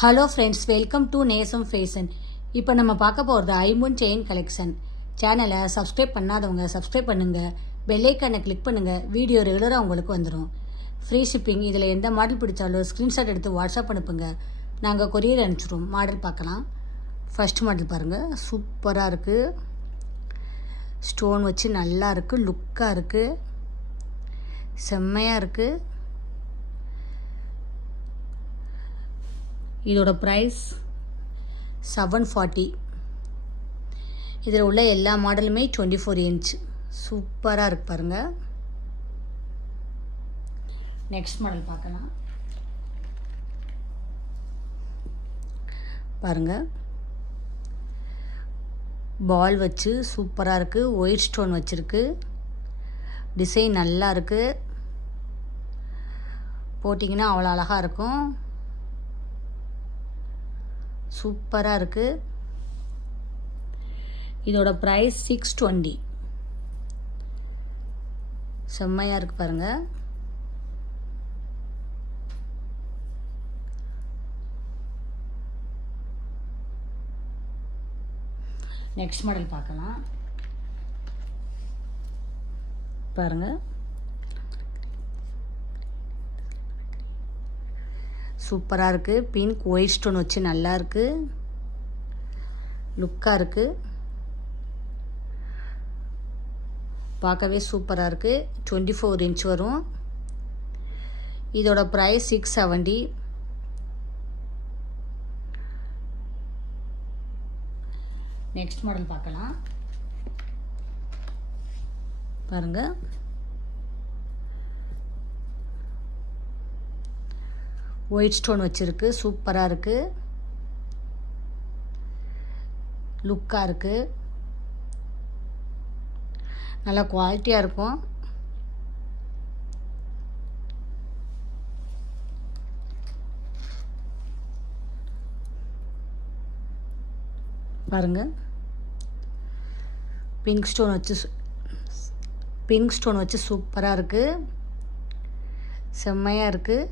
Hello friends welcome to Nesam fashion இப்போ நம்ம பார்க்க போகிறது ஐம்பூன் செயின் கலெக்ஷன் சேனலை சப்ஸ்கிரைப் பண்ணாதவங்க சப்ஸ்கிரைப் பண்ணுங்கள் பெல்லைக்கானை கிளிக் பண்ணுங்கள் வீடியோ ரெகுலராக உங்களுக்கு வந்துடும் ஃப்ரீ ஷிப்பிங் இதில் எந்த மாடல் பிடிச்சாலும் ஸ்க்ரீன்ஷாட் எடுத்து வாட்ஸ்அப் அனுப்புங்க. நாங்கள் கொரியர் அனுப்பிச்சிடுவோம் மாடல் பார்க்கலாம். ஃபர்ஸ்ட் மாடல் பாருங்கள் சூப்பராக இருக்குது ஸ்டோன் வச்சு நல்லா இருக்குது லுக்காக இருக்குது செம்மையாக இருக்குது இதோட ப்ரைஸ் செவன் ஃபார்ட்டி இதில் உள்ள எல்லா மாடலுமே டுவெண்ட்டி ஃபோர் இன்ச் சூப்பராக இருக்கு பாருங்கள் நெக்ஸ்ட் மாடல் பார்க்கலாம். பாருங்கள் பால் வச்சு சூப்பராக இருக்குது ஒயிட் ஸ்டோன் வச்சுருக்கு. டிசைன் நல்லா இருக்குது போட்டிங்கன்னா அவ்வளோ அழகாக இருக்கும். சூப்பராக இருக்குது இதோட ப்ரைஸ் சிக்ஸ் டுவெண்ட்டி செம்மையாக இருக்குது பாருங்கள் நெக்ஸ்ட் மாடல் பார்க்கலாம். பாருங்கள் சூப்பராக இருக்குது பிங்க் ஒயிட் ஸ்டோன் வச்சு நல்லா இருக்குது லுக்காக இருக்குது பார்க்கவே சூப்பராக இருக்குது டுவெண்ட்டி ஃபோர் இன்ச் வரும். இதோட price six seventy next model பார்க்கலாம். பாருங்கள் ஒயிட் ஸ்டோன் வச்சுருக்கு. சூப்பராக இருக்குது லுக்காக இருக்குது நல்லா குவாலிட்டியாக இருக்கும். பாருங்கள் பிங்க் ஸ்டோன் வச்சு பிங்க் ஸ்டோன் வச்சு சூப்பராக இருக்குது செம்மையாக இருக்குது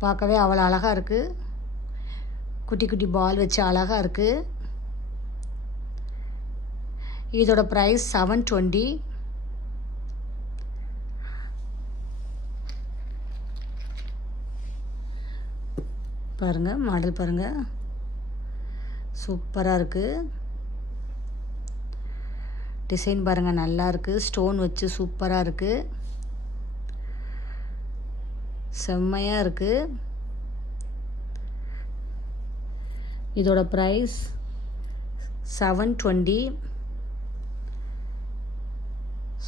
பார்க்கவே அவ்வளோ அழகாக இருக்குது குட்டி குட்டி பால் வச்சு அழகாக இருக்குது இதோட ப்ரைஸ் செவன் டுவெண்ட்டி பாருங்கள் மாடல் பாருங்கள் சூப்பராக இருக்குது டிசைன் பாருங்கள் நல்லா இருக்குது ஸ்டோன் வச்சு சூப்பராக இருக்குது செம்மையாக இருக்குது இதோட ப்ரைஸ் செவன் டுவெண்ட்டி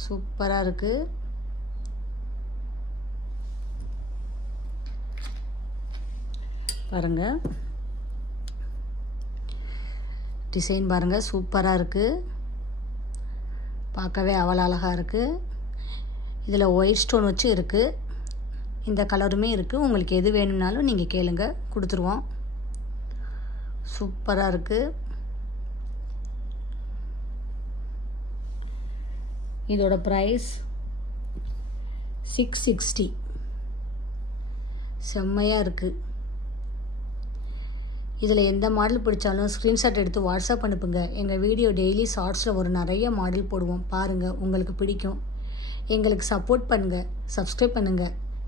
சூப்பராக இருக்குது பாருங்கள் டிசைன் பாருங்கள் சூப்பராக இருக்குது பார்க்கவே அவ்வளோ அழகாக இருக்குது இதில் ஒயிட் ஸ்டோன் வச்சு இருக்குது இந்த கலருமே இருக்குது உங்களுக்கு எது வேணும்னாலும் நீங்கள் கேளுங்க. கொடுத்துருவோம். சூப்பராக இருக்குது இதோட ப்ரைஸ் சிக்ஸ் சிக்ஸ்டி செம்மையாக இருக்குது இதில் எந்த மாடல் பிடிச்சாலும் ஸ்க்ரீன்ஷாட் எடுத்து வாட்ஸ்அப் அனுப்புங்க. எங்கள் வீடியோ டெய்லி ஷார்ட்ஸில் ஒரு நிறைய மாடல் போடுவோம். பாருங்கள் உங்களுக்கு பிடிக்கும். எங்களுக்கு சப்போர்ட் பண்ணுங்கள் சப்ஸ்கிரைப் பண்ணுங்கள்